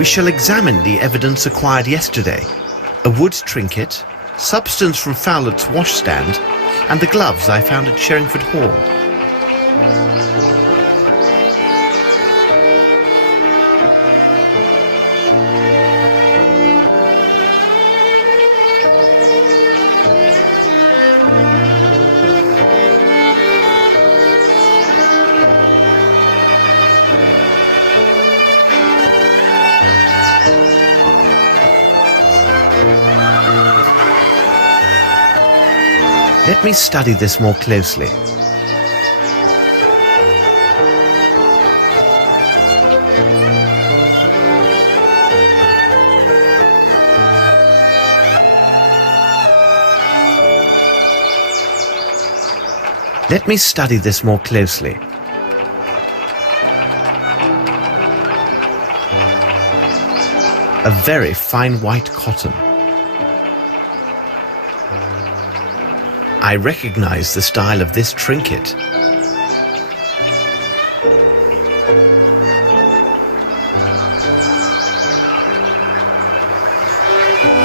We shall examine the evidence acquired yesterday. A wood trinket, substance from Fowler's washstand, and the gloves I found at Sherringford Hall. Let me study this more closely. Let me study this more closely. A very fine white cotton. I recognize the style of this trinket.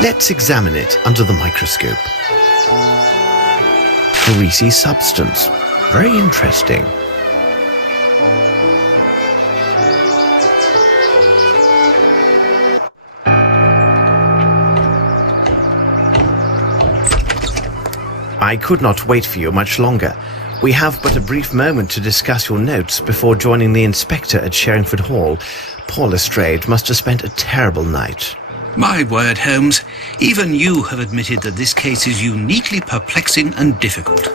Let's examine it under the microscope. Greasy substance. Very interesting. I could not wait for you much longer. We have but a brief moment to discuss your notes before joining the inspector at Sherringford Hall. Poor Lestrade must have spent a terrible night. My word, Holmes, even you have admitted that this case is uniquely perplexing and difficult.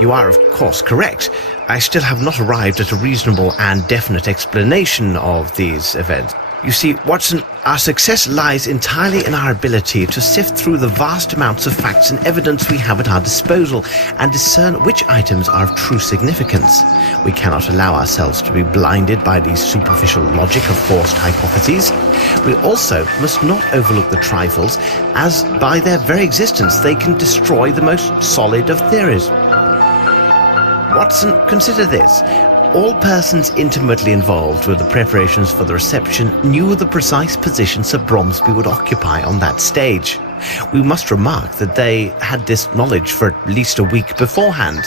You are, of course, correct. I still have not arrived at a reasonable and definite explanation of these events. You see, Watson, our success lies entirely in our ability to sift through the vast amounts of facts and evidence we have at our disposal and discern which items are of true significance. We cannot allow ourselves to be blinded by the superficial logic of forced hypotheses. We also must not overlook the trifles, as by their very existence they can destroy the most solid of theories. Watson, consider this. All persons intimately involved with the preparations for the reception knew the precise position Sir Bromsby would occupy on that stage. We must remark that they had this knowledge for at least a week beforehand.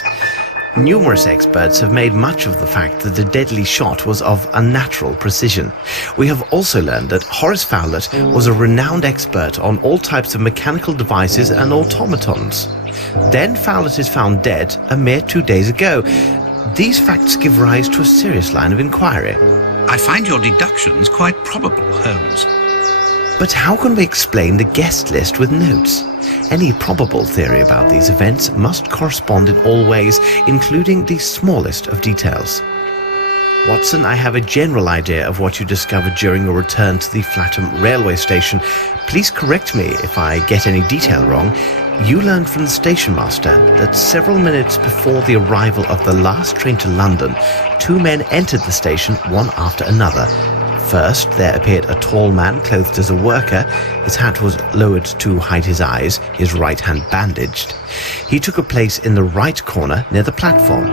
Numerous experts have made much of the fact that the deadly shot was of unnatural precision. We have also learned that Horace Fowler was a renowned expert on all types of mechanical devices and automatons. Then Fowler is found dead a mere 2 days ago. These facts give rise to a serious line of inquiry. I find your deductions quite probable, Holmes. But how can we explain the guest list with notes? Any probable theory about these events must correspond in all ways, including the smallest of details. Watson, I have a general idea of what you discovered during your return to the Flatham railway station. Please correct me if I get any detail wrong. You learned from the station master that several minutes before the arrival of the last train to London, 2 men entered the station one after another. First, there appeared a tall man clothed as a worker. His hat was lowered to hide his eyes, his right hand bandaged. He took a place in the right corner near the platform.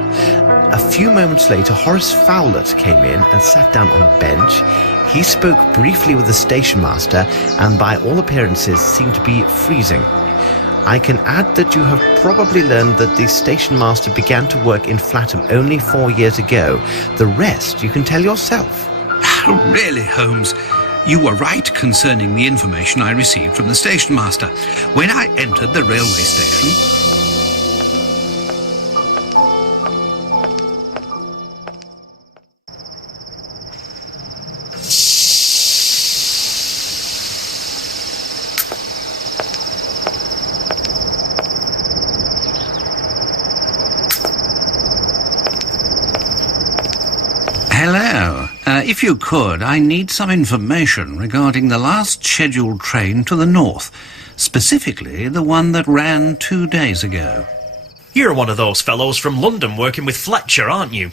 A few moments later, Horace Fowler came in and sat down on a bench. He spoke briefly with the station master and by all appearances seemed to be freezing. I can add that you have probably learned that the station master began to work in Flatham only 4 years ago. The rest you can tell yourself. Oh, really, Holmes? You were right concerning the information I received from the station master. When I entered the railway station... Hello. If you could, I need some information regarding the last scheduled train to the north, specifically the one that ran 2 days ago. You're one of those fellows from London working with Fletcher, aren't you?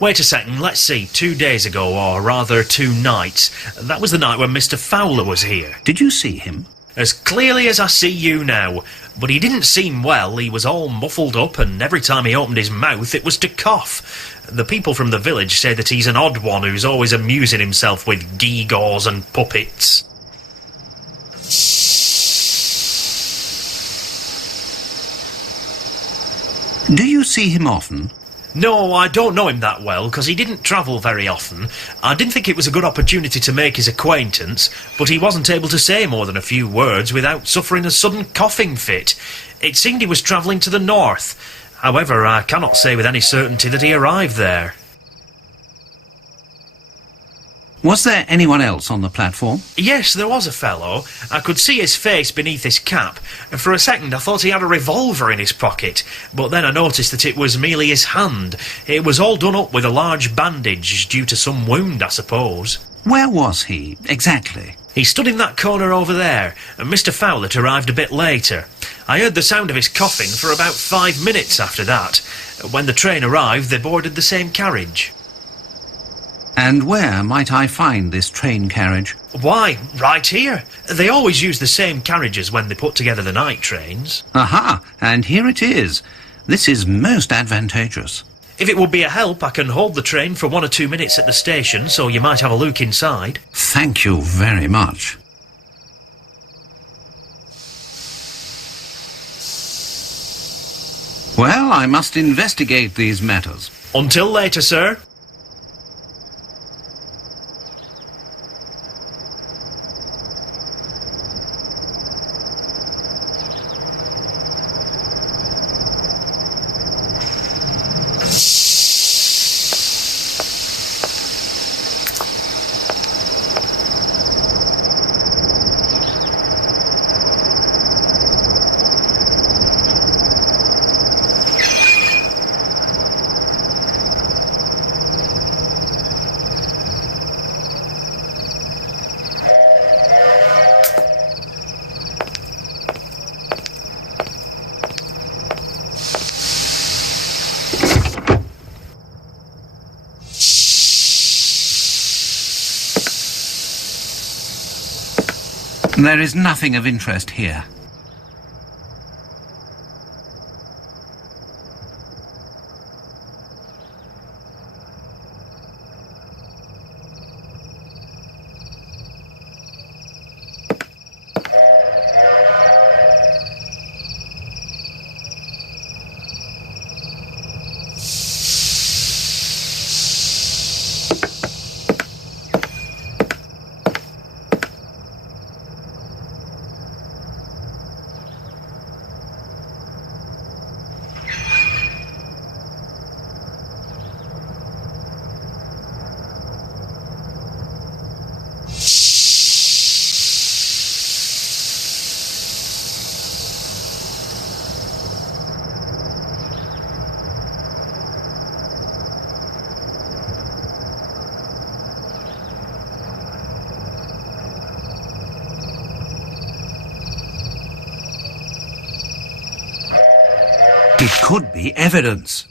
Wait a second, let's see, 2 days ago, or rather 2 nights. That was the night when Mr. Fowler was here. Did you see him? As clearly as I see you now. But he didn't seem well, he was all muffled up, and every time he opened his mouth it was to cough. The people from the village say that he's an odd one who's always amusing himself with gewgaws and puppets. Do you see him often? No, I don't know him that well, because he didn't travel very often. I didn't think it was a good opportunity to make his acquaintance, but he wasn't able to say more than a few words without suffering a sudden coughing fit. It seemed he was travelling to the north. However, I cannot say with any certainty that he arrived there. Was there anyone else on the platform? Yes, there was a fellow. I could see his face beneath his cap, and for a second I thought he had a revolver in his pocket, but then I noticed that it was merely his hand. It was all done up with a large bandage, due to some wound, I suppose. Where was he, exactly? He stood in that corner over there, and Mr. Fowlett arrived a bit later. I heard the sound of his coughing for about 5 minutes after that. When the train arrived, they boarded the same carriage. And where might I find this train carriage? Why, right here. They always use the same carriages when they put together the night trains. Aha, and here it is. This is most advantageous. If it would be a help, I can hold the train for 1 or 2 minutes at the station, so you might have a look inside. Thank you very much. Well, I must investigate these matters. Until later, sir. There is nothing of interest here. It could be evidence.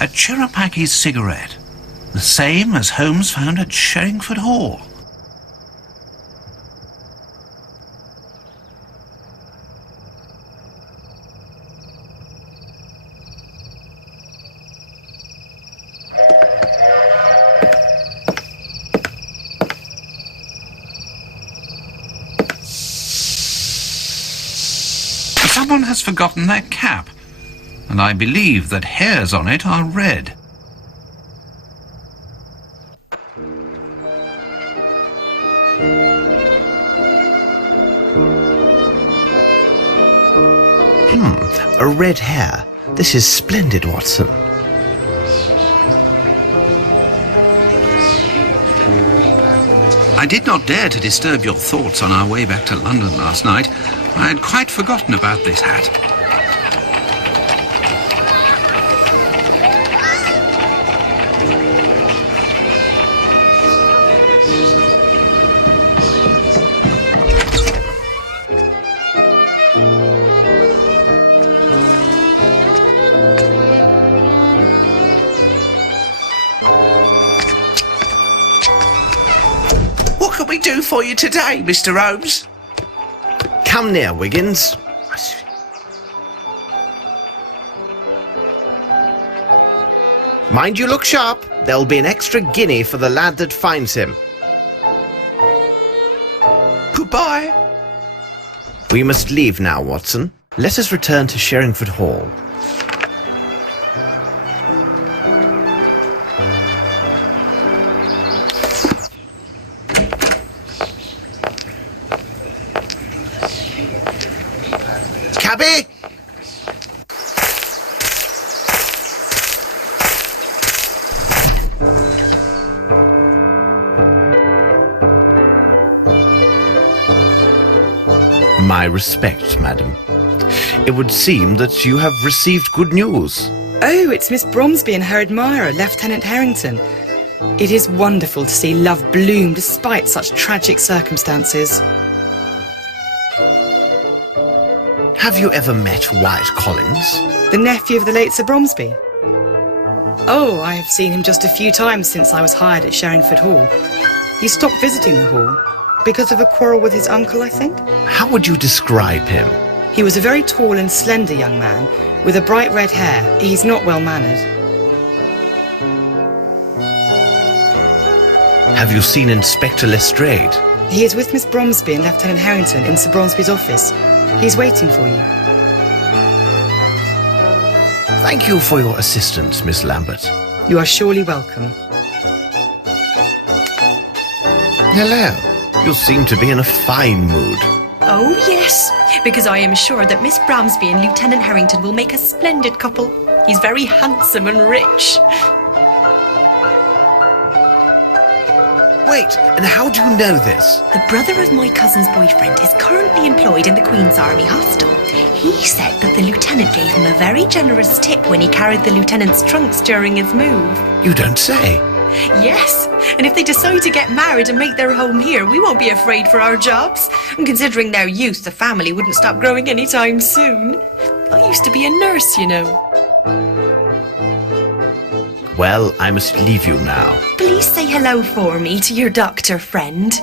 A Cherapaki cigarette, the same as Holmes found at Sherringford Hall. Someone has forgotten their cap, and I believe that hairs on it are red. A red hair. This is splendid, Watson. I did not dare to disturb your thoughts on our way back to London last night. I had quite forgotten about this hat. What can we do for you today, Mr. Holmes? Come near, Wiggins. Mind you look sharp. There'll be an extra guinea for the lad that finds him. Goodbye. We must leave now, Watson. Let us return to Sherringford Hall. Cabby! My respects, madam. It would seem that you have received good news. Oh, it's Miss Bromsby and her admirer, Lieutenant Harrington. It is wonderful to see love bloom despite such tragic circumstances. Have you ever met Wyatt Collins? The nephew of the late Sir Bromsby? Oh, I have seen him just a few times since I was hired at Sherringford Hall. He stopped visiting the hall because of a quarrel with his uncle, I think. How would you describe him? He was a very tall and slender young man with a bright red hair. He's not well mannered. Have you seen Inspector Lestrade? He is with Miss Bromsby and Lieutenant Harrington in Sir Bromsby's office. He's waiting for you. Thank you for your assistance, Miss Lambert. You are surely welcome. Hello. You seem to be in a fine mood. Oh, yes, because I am sure that Miss Bramsby and Lieutenant Harrington will make a splendid couple. He's very handsome and rich. Wait, and how do you know this? The brother of my cousin's boyfriend is currently employed in the Queen's Army Hostel. He said that the lieutenant gave him a very generous tip when he carried the lieutenant's trunks during his move. You don't say. Yes, and if they decide to get married and make their home here, we won't be afraid for our jobs. And considering their youth, the family wouldn't stop growing anytime soon. I used to be a nurse, you know. Well, I must leave you now. Please say hello for me to your doctor friend.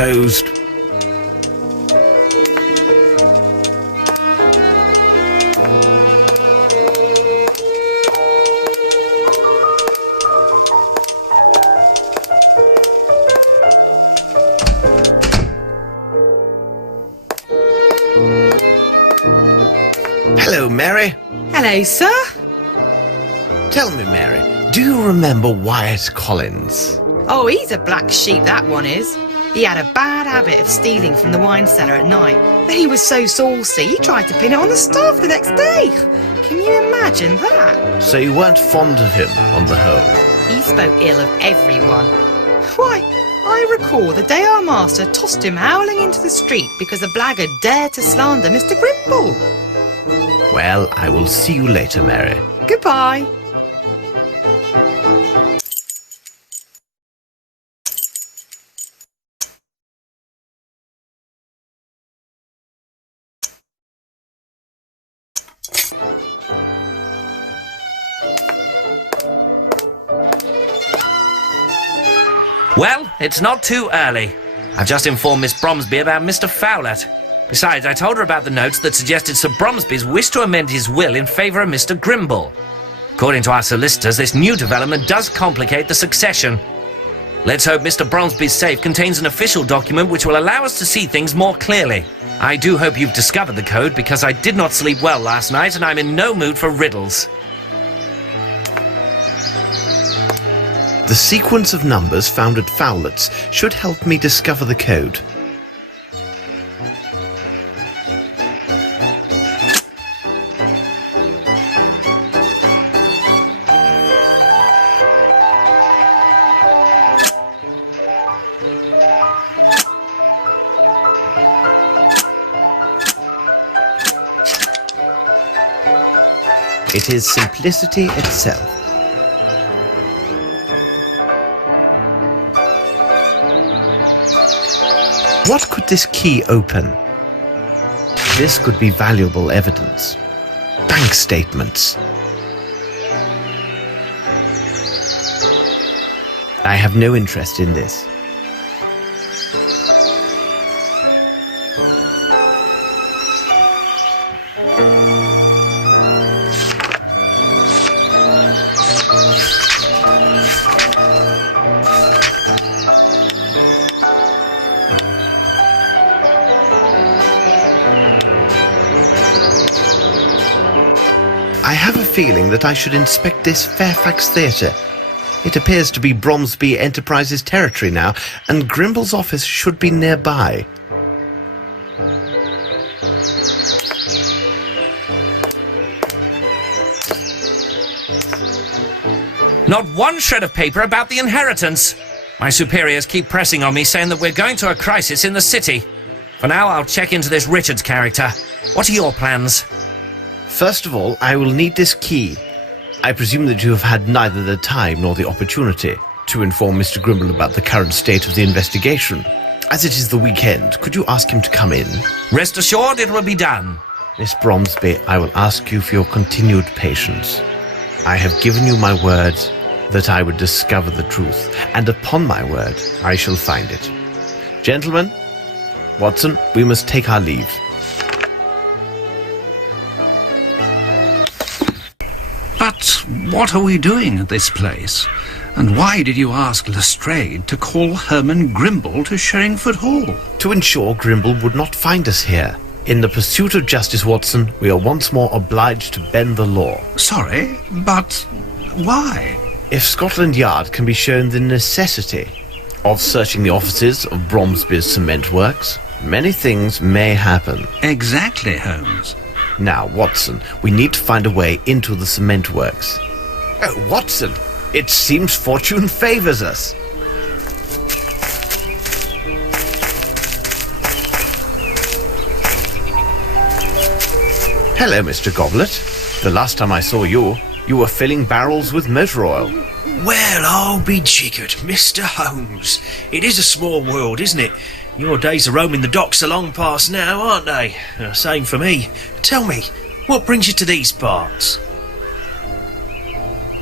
Closed. Hello, Mary. Hello, sir. Tell me, Mary, do you remember Wyatt Collins? Oh, he's a black sheep, that one is. He had a bad habit of stealing from the wine cellar at night. But he was so saucy, he tried to pin it on the staff the next day. Can you imagine that? So you weren't fond of him, on the whole? He spoke ill of everyone. Why, I recall the day our master tossed him howling into the street because a blackguard dared to slander Mr. Grimble. Well, I will see you later, Mary. Goodbye. Well, it's not too early. I've just informed Miss Bromsby about Mr. Fowlett. Besides, I told her about the notes that suggested Sir Bromsby's wish to amend his will in favour of Mr. Grimble. According to our solicitors, this new development does complicate the succession. Let's hope Mr. Bromsby's safe contains an official document which will allow us to see things more clearly. I do hope you've discovered the code, because I did not sleep well last night and I'm in no mood for riddles. The sequence of numbers found at Fowlett's should help me discover the code. It is simplicity itself. What could this key open? This could be valuable evidence. Bank statements. I have no interest in this. I have a feeling that I should inspect this Fairfax Theatre. It appears to be Bromsby Enterprises territory now, and Grimble's office should be nearby. Not one shred of paper about the inheritance. My superiors keep pressing on me, saying that we're going to a crisis in the city. For now, I'll check into this Richards character. What are your plans? First of all, I will need this key. I presume that you have had neither the time nor the opportunity to inform Mr. Grimble about the current state of the investigation. As it is the weekend, could you ask him to come in? Rest assured, it will be done. Miss Bromsby, I will ask you for your continued patience. I have given you my word that I would discover the truth, and upon my word, I shall find it. Gentlemen, Watson, we must take our leave. But what are we doing at this place? And why did you ask Lestrade to call Herman Grimble to Sherringford Hall? To ensure Grimble would not find us here. In the pursuit of justice, Watson, we are once more obliged to bend the law. Sorry, but why? If Scotland Yard can be shown the necessity of searching the offices of Bromsby's cement works, many things may happen. Exactly, Holmes. Now, Watson, we need to find a way into the cement works. Oh, Watson, it seems fortune favours us. Hello, Mr. Goblet. The last time I saw you, you were filling barrels with motor oil. Well, I'll be jiggered, Mr. Holmes. It is a small world, isn't it? Your days of roaming the docks are long past now, aren't they? Same for me. Tell me, what brings you to these parts?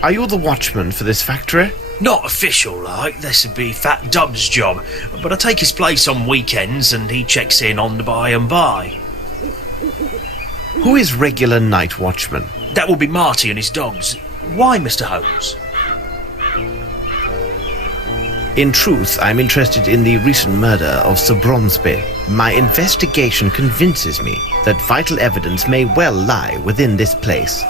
Are you the watchman for this factory? Not official, like. This would be Fat Dub's job. But I take his place on weekends and he checks in on the by and by. Who is regular night watchman? That will be Marty and his dogs. Why, Mr. Holmes? In truth, I'm interested in the recent murder of Sir Bromsby. My investigation convinces me that vital evidence may well lie within this place.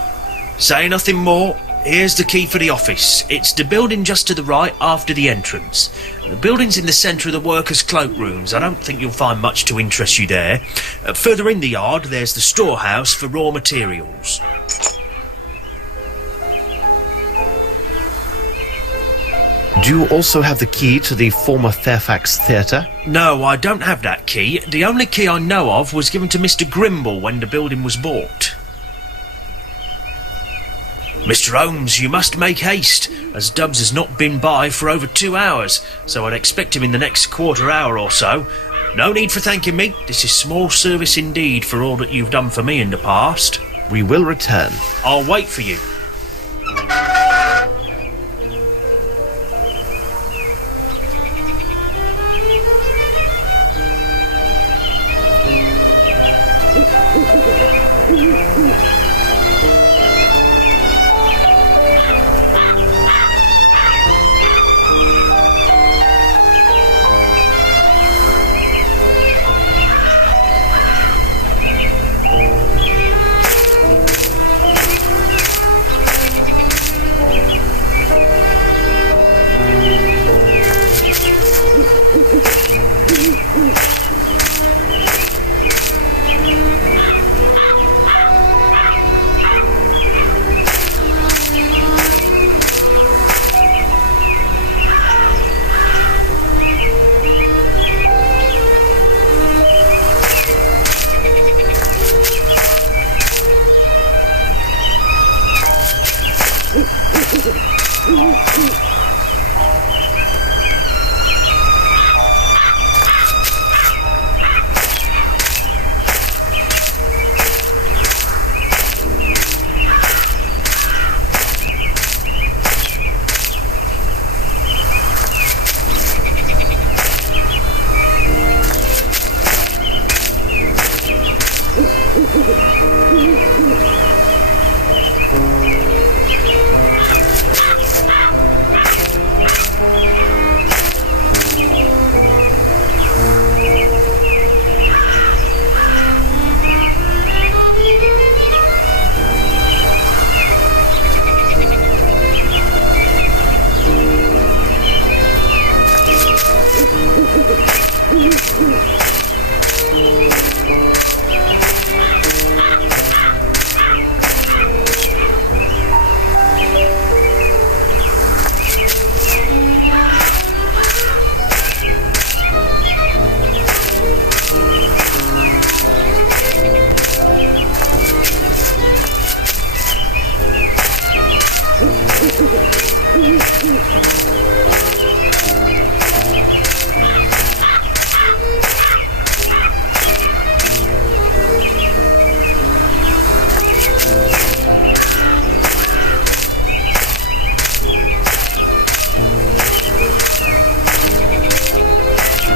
Say nothing more. Here's the key for the office. It's the building just to the right after the entrance. The building's in the centre of the workers' cloakrooms. I don't think you'll find much to interest you there. Further in the yard, there's the storehouse for raw materials. Do you also have the key to the former Fairfax Theatre? No, I don't have that key. The only key I know of was given to Mr. Grimble when the building was bought. Mr. Holmes, you must make haste, as Dubs has not been by for over 2 hours, so I'd expect him in the next quarter hour or so. No need for thanking me. This is small service indeed for all that you've done for me in the past. We will return. I'll wait for you.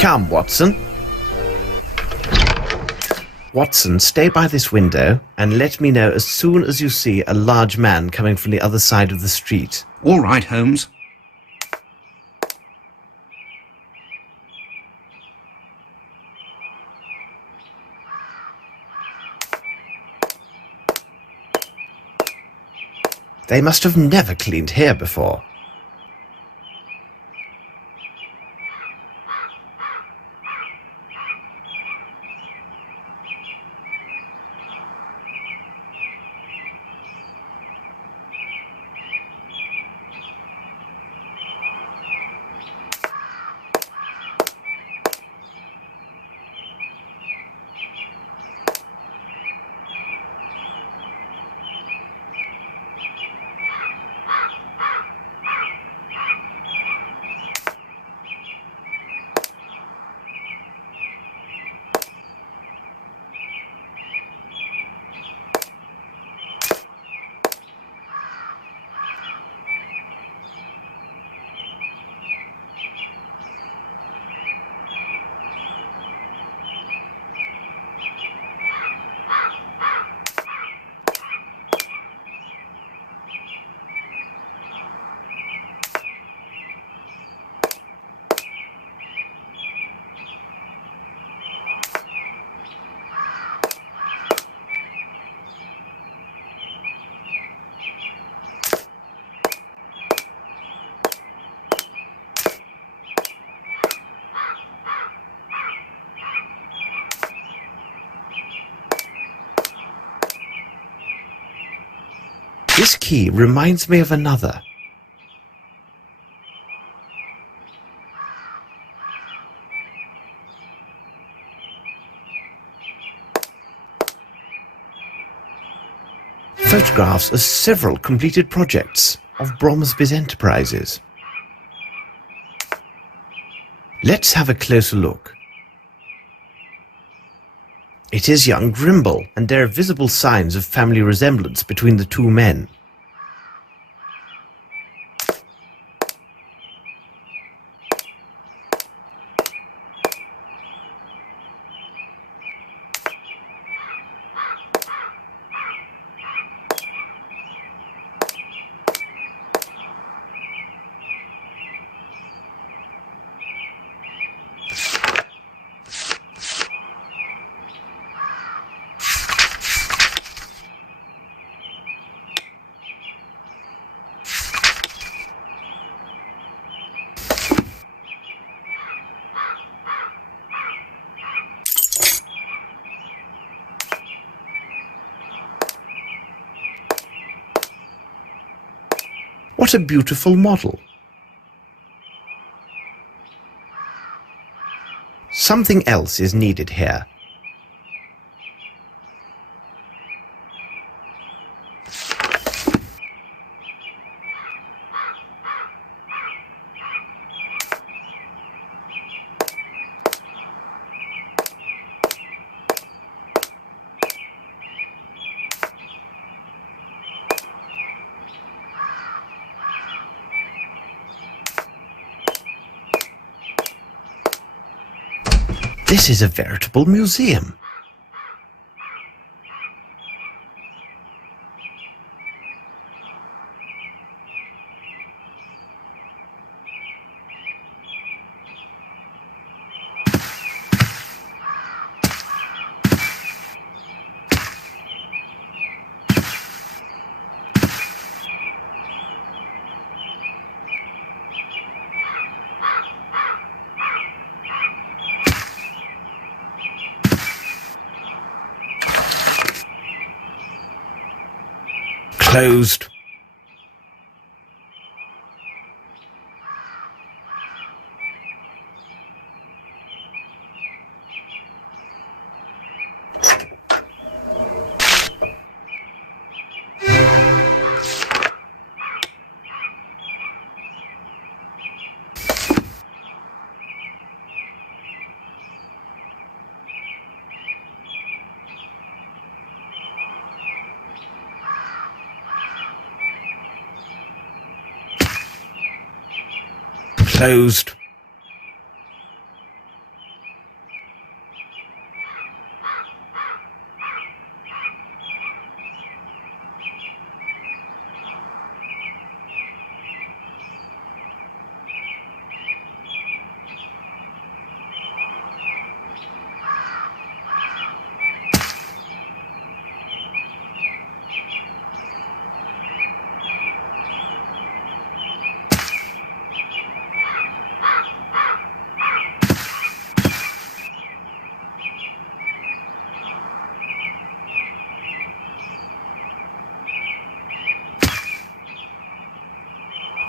Come, Watson. Watson, stay by this window and let me know as soon as you see a large man coming from the other side of the street. All right, Holmes. They must have never cleaned here before. This key reminds me of another. photographs of several completed projects of Bromsby's enterprises. Let's have a closer look. It is young Grimble, and there are visible signs of family resemblance between the two men. What a beautiful model. Something else is needed here. This is a veritable museum. Closed. Closed.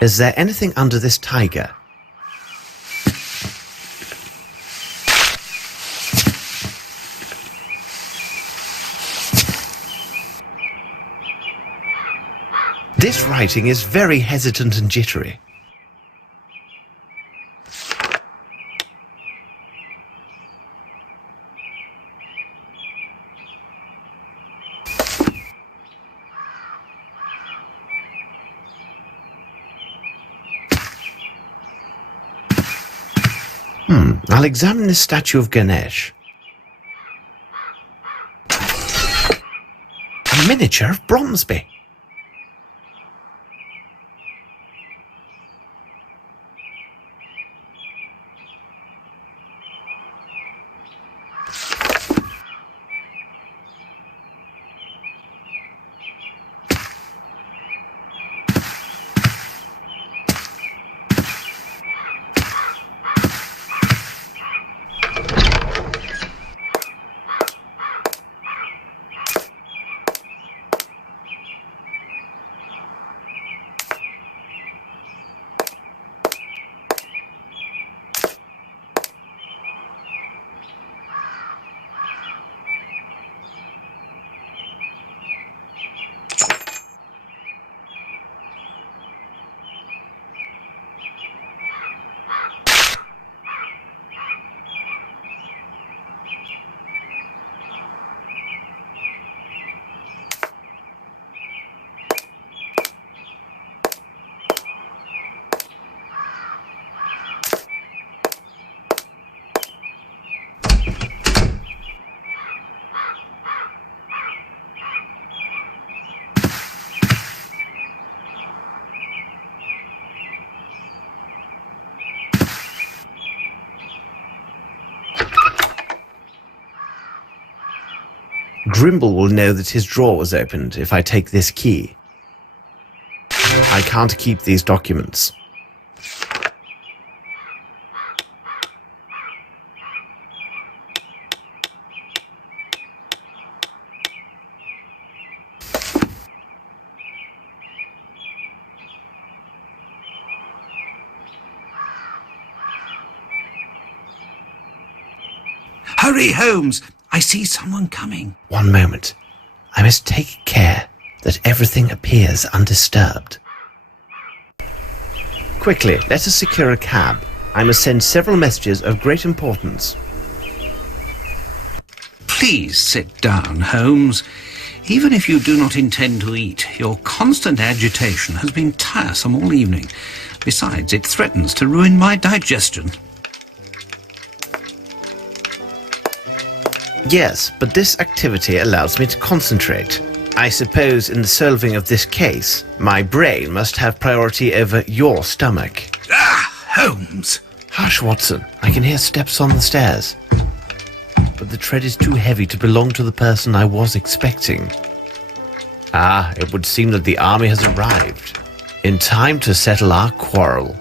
Is there anything under this tiger? This writing is very hesitant and jittery. I'll examine this statue of Ganesh. A miniature of Bromsby. Grimble will know that his drawer was opened if I take this key. I can't keep these documents. Hurry, Holmes! I see someone coming. One moment. I must take care that everything appears undisturbed. Quickly, let us secure a cab. I must send several messages of great importance. Please sit down, Holmes. Even if you do not intend to eat, your constant agitation has been tiresome all evening. Besides, it threatens to ruin my digestion. Yes, but this activity allows me to concentrate. I suppose in the solving of this case, my brain must have priority over your stomach. Ah, Holmes! Hush, Watson. I can hear steps on the stairs. But the tread is too heavy to belong to the person I was expecting. Ah, it would seem that the army has arrived. In time to settle our quarrel.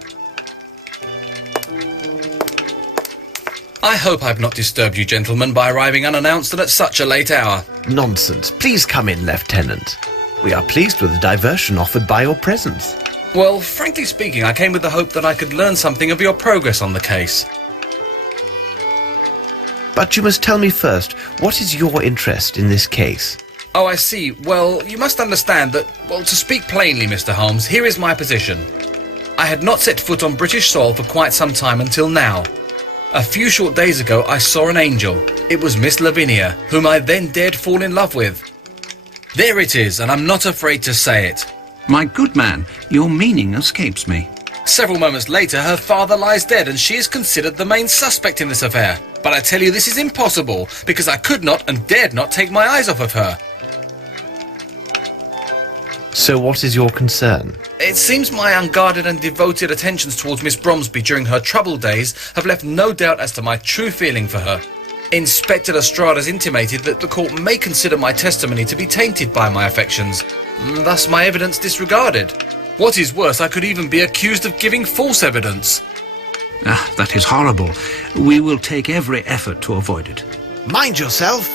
I hope I've not disturbed you gentlemen by arriving unannounced and at such a late hour. Nonsense. Please come in, Lieutenant. We are pleased with the diversion offered by your presence. Well, frankly speaking, I came with the hope that I could learn something of your progress on the case. But you must tell me first, what is your interest in this case? Oh, I see. Well, you must understand that, well, to speak plainly, Mr. Holmes, here is my position. I had not set foot on British soil for quite some time until now. A few short days ago, I saw an angel. It was Miss Lavinia, whom I then dared fall in love with. There it is, and I'm not afraid to say it. My good man, your meaning escapes me. Several moments later, her father lies dead, and she is considered the main suspect in this affair. But I tell you, this is impossible, because I could not and dared not take my eyes off of her. So what is your concern? It seems my unguarded and devoted attentions towards Miss Bromsby during her troubled days have left no doubt as to my true feeling for her. Inspector Lestrade has intimated that the court may consider my testimony to be tainted by my affections, thus my evidence disregarded. What is worse, I could even be accused of giving false evidence. Ah, that is horrible. We will take every effort to avoid it. Mind yourself!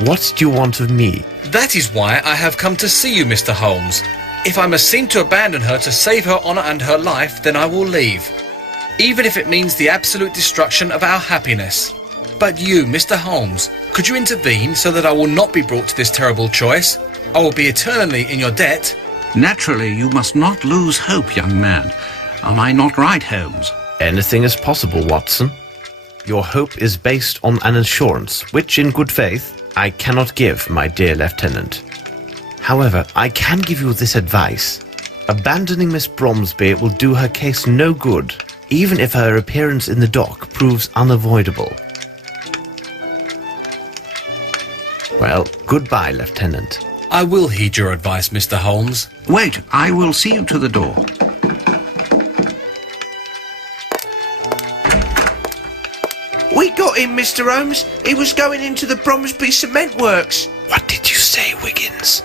What do you want of me? That is why I have come to see you, Mr. Holmes. If I must seem to abandon her to save her honour and her life, then I will leave. Even if it means the absolute destruction of our happiness. But you, Mr. Holmes, could you intervene so that I will not be brought to this terrible choice? I will be eternally in your debt. Naturally, you must not lose hope, young man. Am I not right, Holmes? Anything is possible, Watson. Your hope is based on an assurance, which, in good faith, I cannot give, my dear Lieutenant. However, I can give you this advice. Abandoning Miss Bromsby will do her case no good, even if her appearance in the dock proves unavoidable. Well, goodbye, Lieutenant. I will heed your advice, Mr. Holmes. Wait, I will see you to the door. We got him, Mr. Holmes. He was going into the Bromsby Cement Works. What did you say, Wiggins?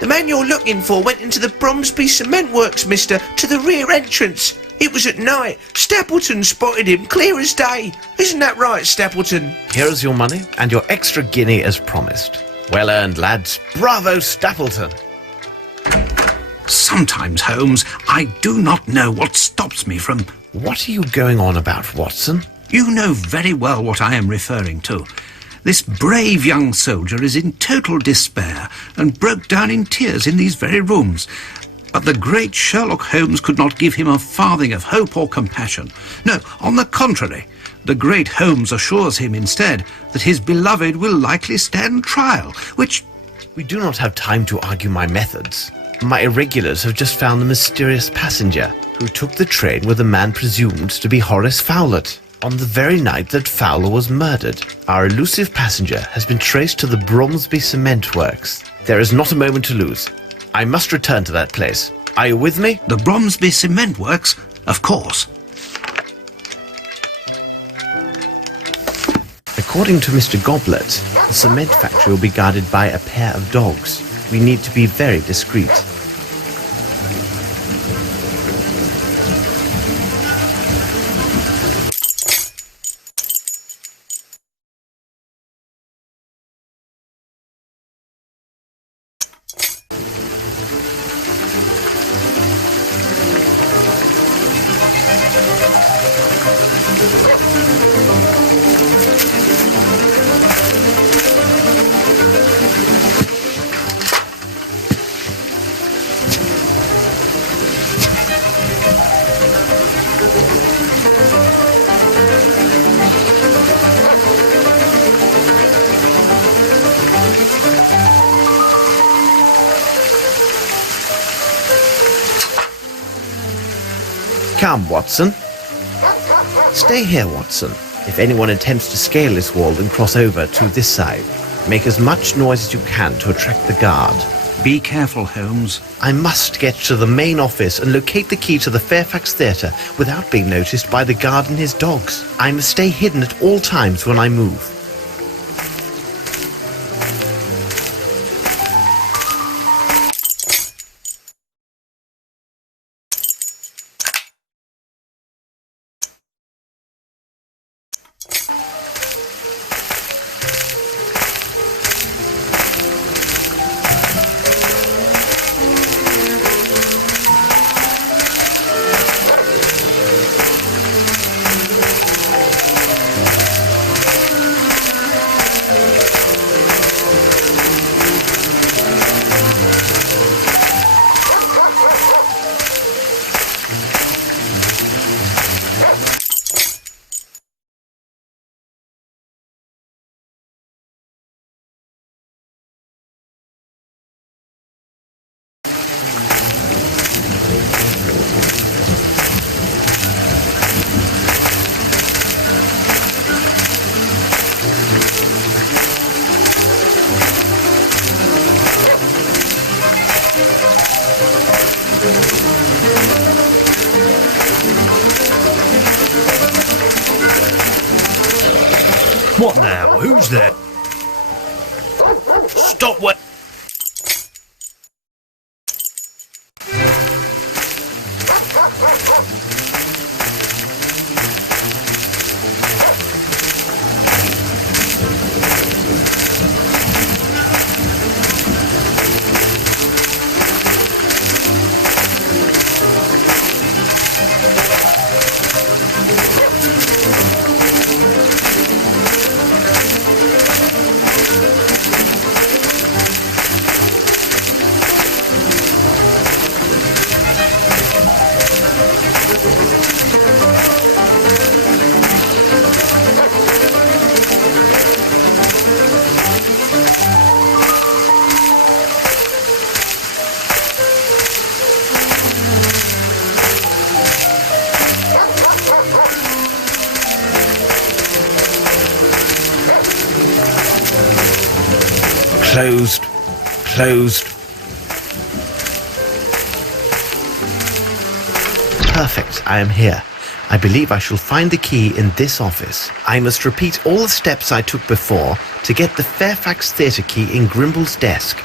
The man you're looking for went into the Bromsby Cement Works, mister, to the rear entrance. It was at night. Stapleton spotted him clear as day. Isn't that right, Stapleton? Here is your money and your extra guinea as promised. Well earned, lads. Bravo, Stapleton. Sometimes, Holmes, I do not know what stops me from... What are you going on about, Watson? You know very well what I am referring to. This brave young soldier is in total despair and broke down in tears in these very rooms. But the great Sherlock Holmes could not give him a farthing of hope or compassion. No, on the contrary, the great Holmes assures him instead that his beloved will likely stand trial, which... We do not have time to argue my methods. My irregulars have just found the mysterious passenger who took the train with a man presumed to be Horace Fowlett. On the very night that Fowler was murdered, our elusive passenger has been traced to the Bromsby Cement Works. There is not a moment to lose. I must return to that place. Are you with me? The Bromsby Cement Works? Of course. According to Mr. Goblet, the cement factory will be guarded by a pair of dogs. We need to be very discreet. Come, Watson. Stay here, Watson. If anyone attempts to scale this wall, then cross over to this side. Make as much noise as you can to attract the guard. Be careful, Holmes. I must get to the main office and locate the key to the Fairfax Theatre without being noticed by the guard and his dogs. I must stay hidden at all times when I move. What now? Who's there? Stop where... Closed. Closed. Perfect. I am here. I believe I shall find the key in this office. I must repeat all the steps I took before to get the Fairfax Theatre key in Grimble's desk.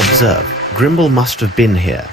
Observe, Grimble must have been here.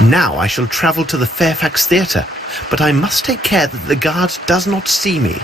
Now I shall travel to the Fairfax Theatre, but I must take care that the guard does not see me.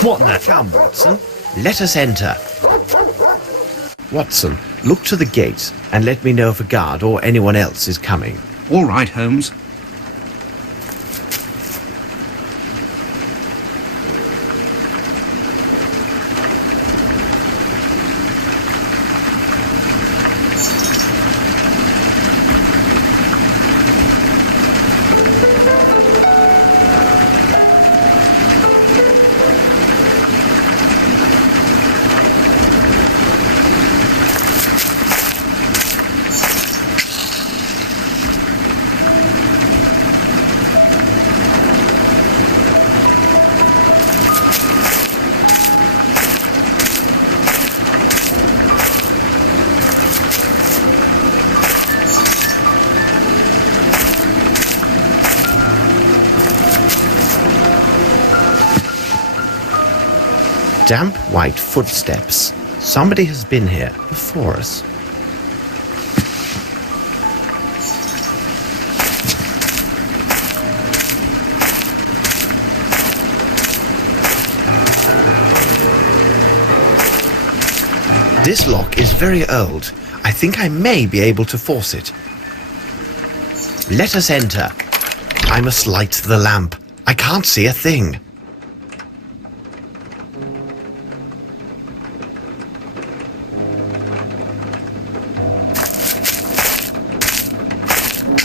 What the? Come, Watson, let us enter. Watson, look to the gate and let me know if a guard or anyone else is coming. All right, Holmes. Damp white footsteps. Somebody has been here before us. This lock is very old. I think I may be able to force it. Let us enter. I must light the lamp. I can't see a thing.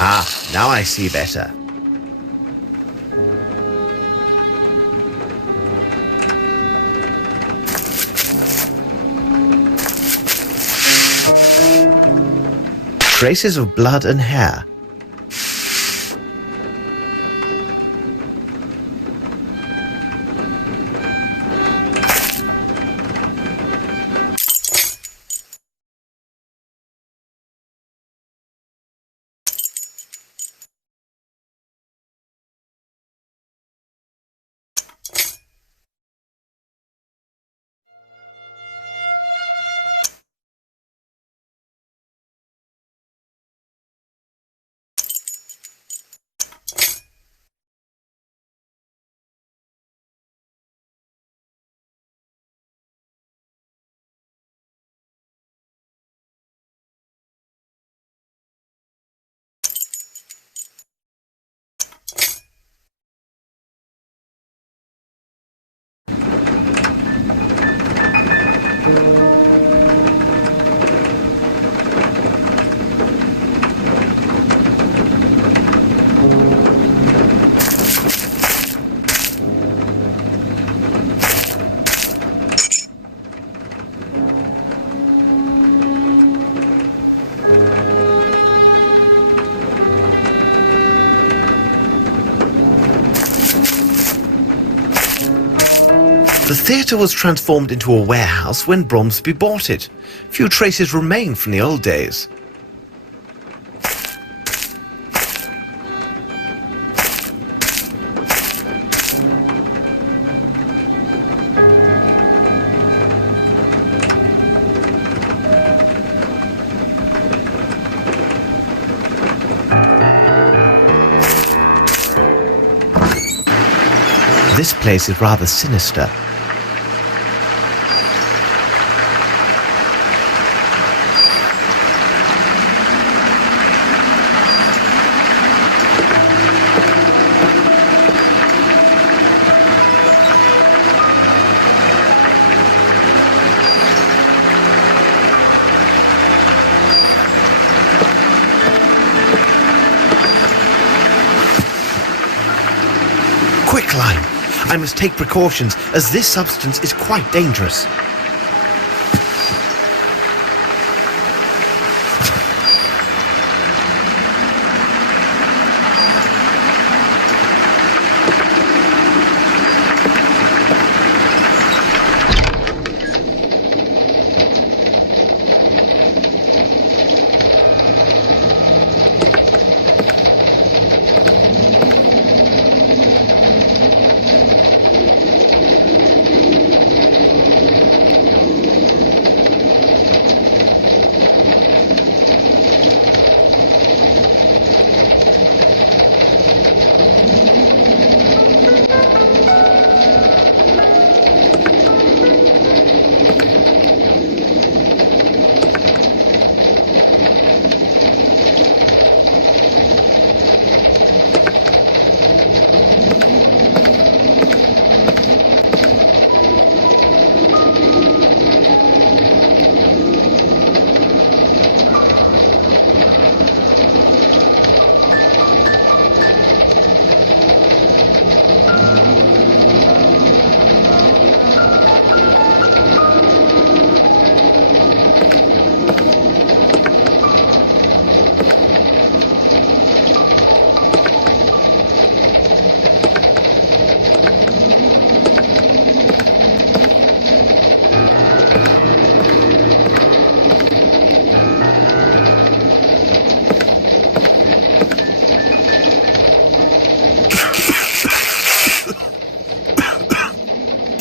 Ah, now I see better. Traces of blood and hair. The theatre was transformed into a warehouse when Bromsby bought it. Few traces remain from the old days. This place is rather sinister. Quicklime! I must take precautions, as this substance is quite dangerous.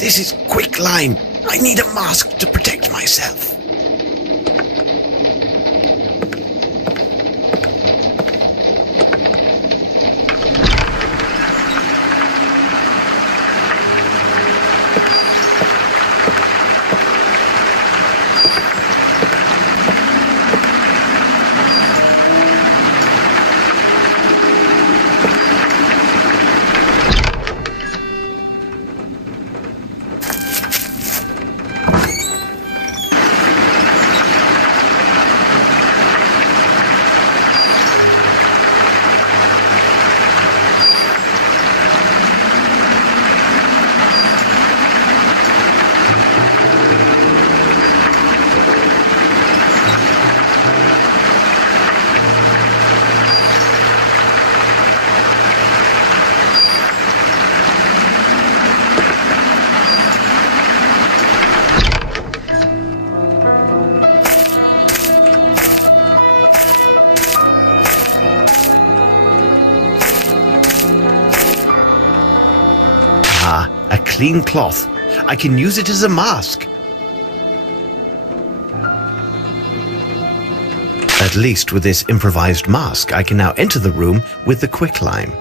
This is quicklime. I need a mask to protect myself. A clean cloth. I can use it as a mask. At least with this improvised mask, I can now enter the room with the quicklime.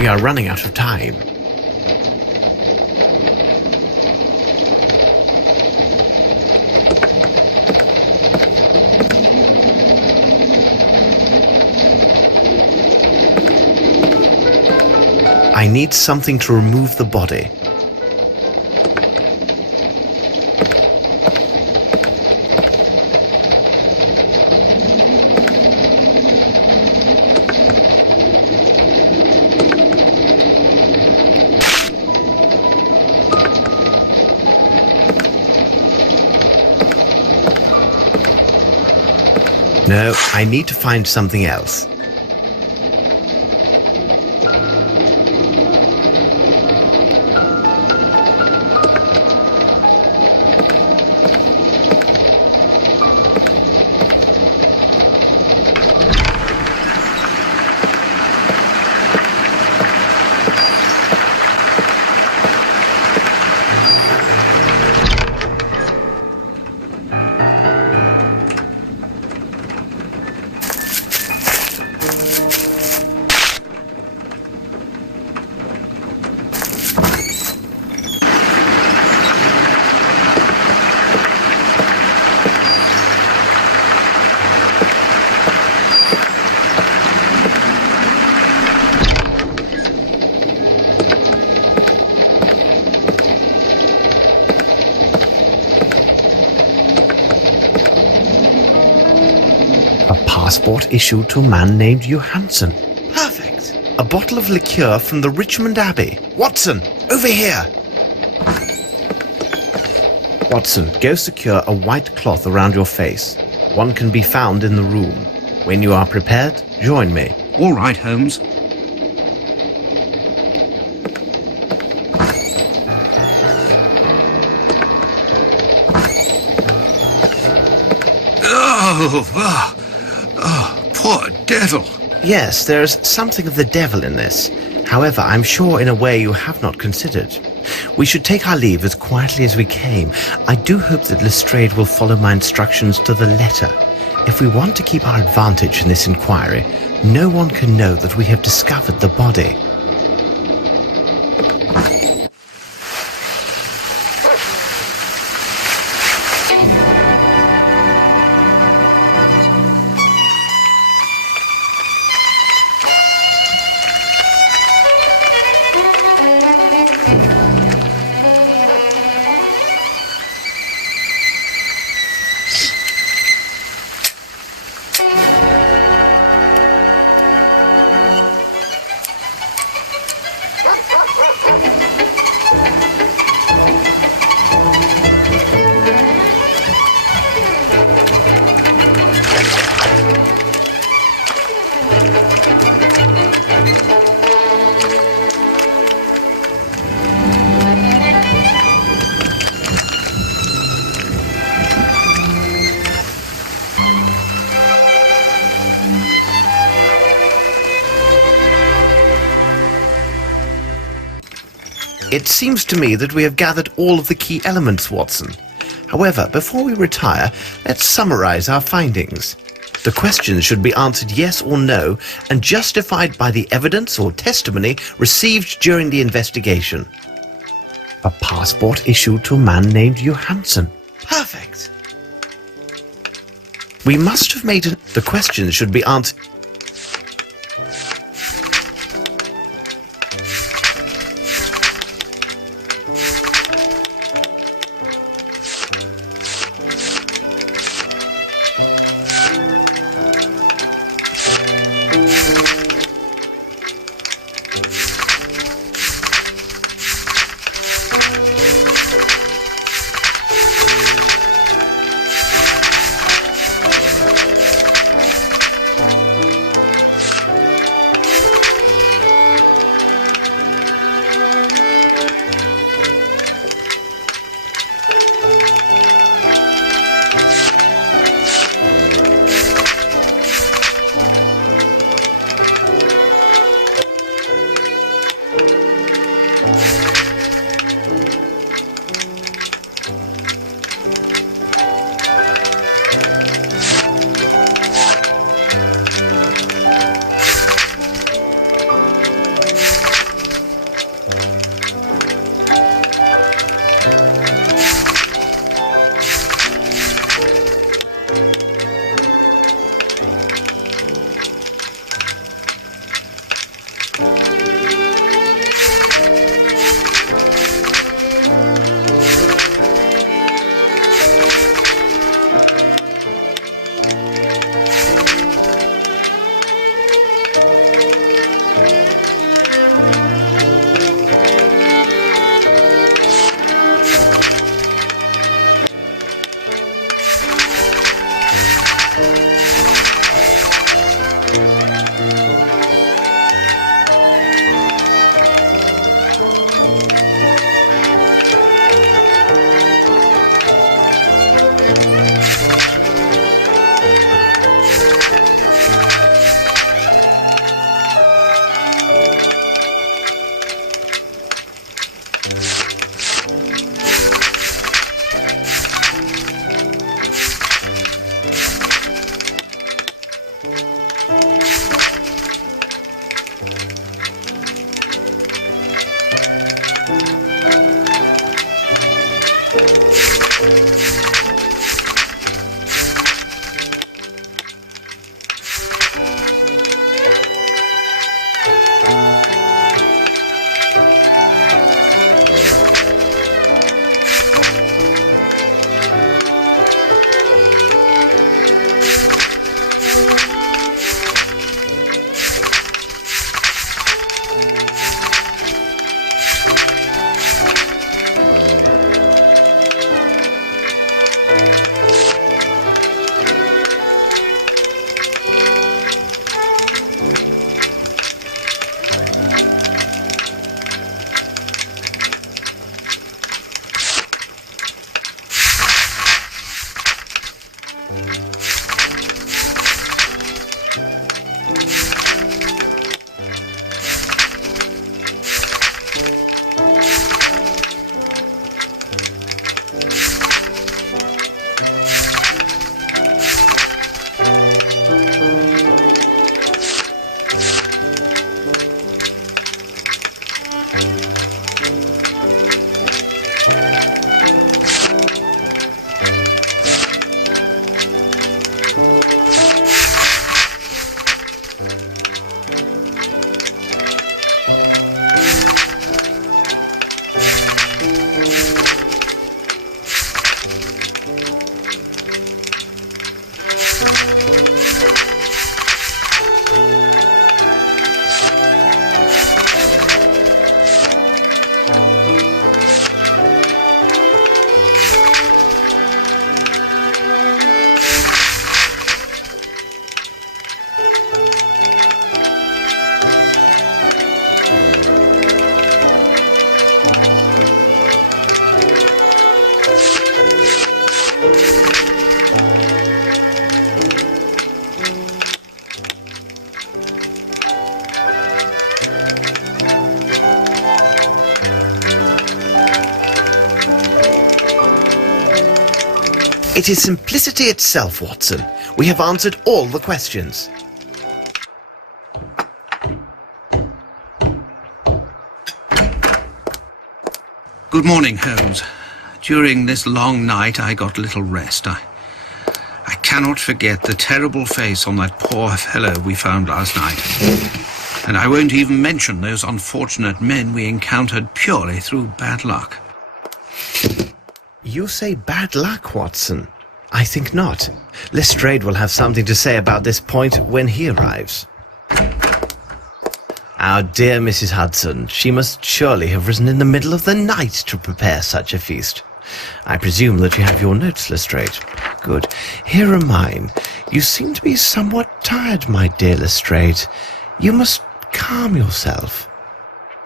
We are running out of time. I need something to remove the body. No, I need to find something else. Passport issued to a man named Johansson. Perfect. A bottle of liqueur from the Richmond Abbey. Watson, over here. Watson, go secure a white cloth around your face. One can be found in the room. When you are prepared, join me. All right, Holmes. Oh, poor devil. Yes, there's something of the devil in this. However, I'm sure in a way you have not considered. We should take our leave as quietly as we came. I do hope that Lestrade will follow my instructions to the letter. If we want to keep our advantage in this inquiry, no one can know that we have discovered the body. It seems to me that we have gathered all of the key elements, Watson. However, before we retire, let's summarize our findings. The questions should be answered yes or no and justified by the evidence or testimony received during the investigation. A passport issued to a man named Johansson. Perfect. We must have made it. The questions should be answered. It is simplicity itself, Watson. We have answered all the questions. Good morning, Holmes. During this long night, I got little rest. I cannot forget the terrible face on that poor fellow we found last night. And I won't even mention those unfortunate men we encountered purely through bad luck. You say bad luck, Watson? I think not. Lestrade will have something to say about this point when he arrives. Our dear Mrs. Hudson, she must surely have risen in the middle of the night to prepare such a feast. I presume that you have your notes, Lestrade. Good. Here are mine. You seem to be somewhat tired, my dear Lestrade. You must calm yourself.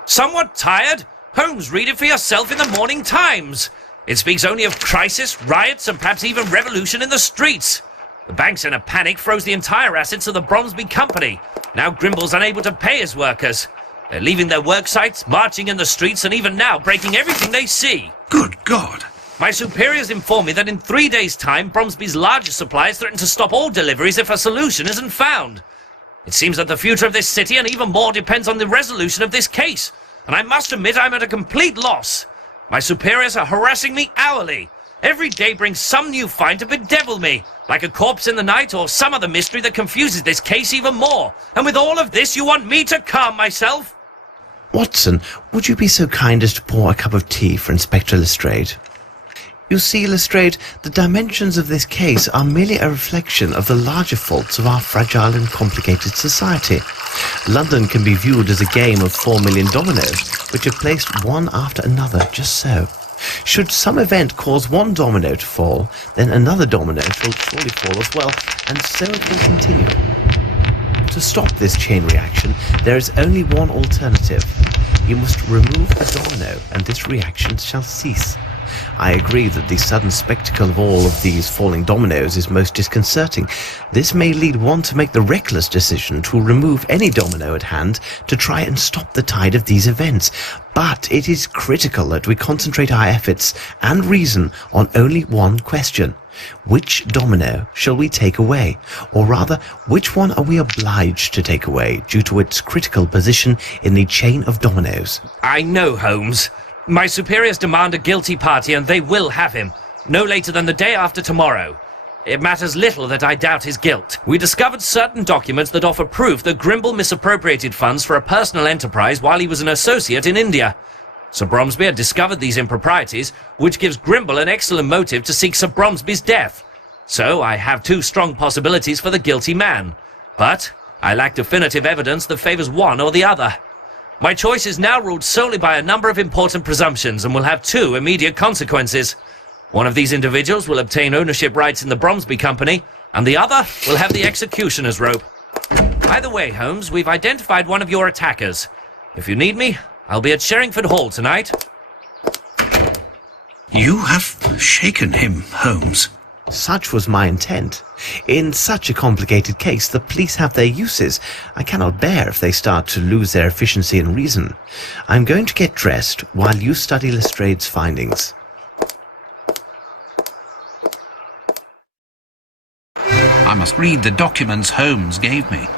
Somewhat tired? Holmes, read it for yourself in the Morning Times. It speaks only of crisis, riots, and perhaps even revolution in the streets. The bank's in a panic, froze the entire assets of the Bromsby Company. Now Grimble's unable to pay his workers. They're leaving their work sites, marching in the streets, and even now breaking everything they see. Good God! My superiors inform me that in 3 days' time, Bromsby's largest suppliers threaten to stop all deliveries if a solution isn't found. It seems that the future of this city and even more depends on the resolution of this case, and I must admit I'm at a complete loss. My superiors are harassing me hourly. Every day brings some new find to bedevil me, like a corpse in the night or some other mystery that confuses this case even more. And with all of this, you want me to calm myself? Watson, would you be so kind as to pour a cup of tea for Inspector Lestrade? You see, Lestrade, the dimensions of this case are merely a reflection of the larger faults of our fragile and complicated society. London can be viewed as a game of 4 million dominoes, which are placed one after another, just so. Should some event cause one domino to fall, then another domino will surely fall as well, and so it will continue. To stop this chain reaction, there is only one alternative. You must remove a domino, and this reaction shall cease. I agree that the sudden spectacle of all of these falling dominoes is most disconcerting. This may lead one to make the reckless decision to remove any domino at hand to try and stop the tide of these events. But it is critical that we concentrate our efforts and reason on only one question. Which domino shall we take away? Or rather, which one are we obliged to take away due to its critical position in the chain of dominoes? I know, Holmes. My superiors demand a guilty party, and they will have him, no later than the day after tomorrow. It matters little that I doubt his guilt. We discovered certain documents that offer proof that Grimble misappropriated funds for a personal enterprise while he was an associate in India. Sir Bromsby had discovered these improprieties, which gives Grimble an excellent motive to seek Sir Bromsby's death. So I have two strong possibilities for the guilty man. But I lack definitive evidence that favours one or the other. My choice is now ruled solely by a number of important presumptions and will have two immediate consequences. One of these individuals will obtain ownership rights in the Bromsby Company, and the other will have the executioner's rope. Either way, Holmes, we've identified one of your attackers. If you need me, I'll be at Sherringford Hall tonight. You have shaken him, Holmes. Such was my intent. In such a complicated case, the police have their uses. I cannot bear if they start to lose their efficiency and reason. I'm going to get dressed while you study Lestrade's findings. I must read the documents Holmes gave me.